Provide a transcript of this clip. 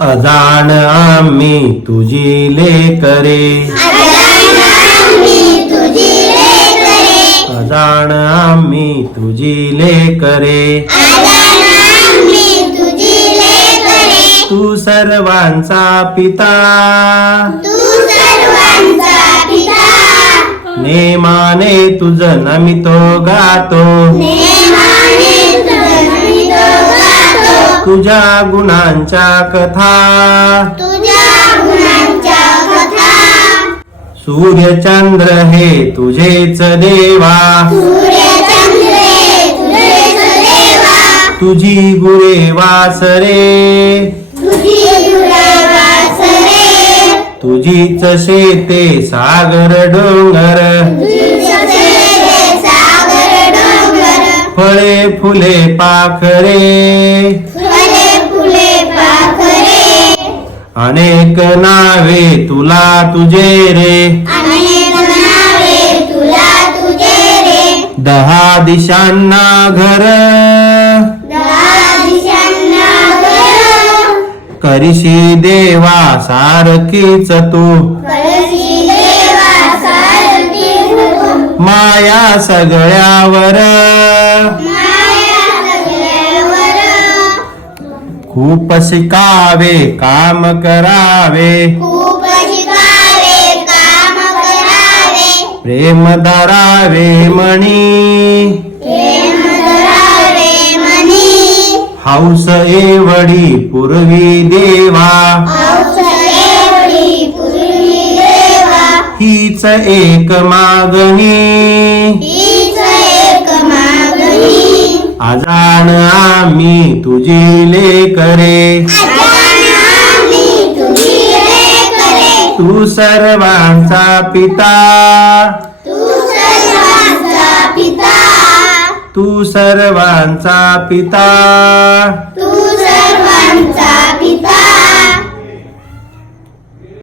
अजाण आम्ही तुझी लेकरे, अजाण आम्ही तुझी लेकरे, तू सर्वांचा पिता, नेमाने तुझ नमितो गातो, तुझ्या गुणांच्या कथा, सूर्य चंद्र हे तुझेच देवा, तुझी गुरे वासरे, तुझीच शेते सागर डोंगर, फळे फुले पाखरे, अनेक नावे तुला तुझे रे, 10 दिशांना घर, करिशी देवा सारखीच तू, माया सगळ्यावर, खूप शिकावे काम करावे, प्रेम धरावे मणी, हौस एवढी पूर्वी देवा, हीच एक मागणी, अजाण आम्ही तुझी लेकरे, तू सर्वांचा पिता, तू सर्वांचा पिता,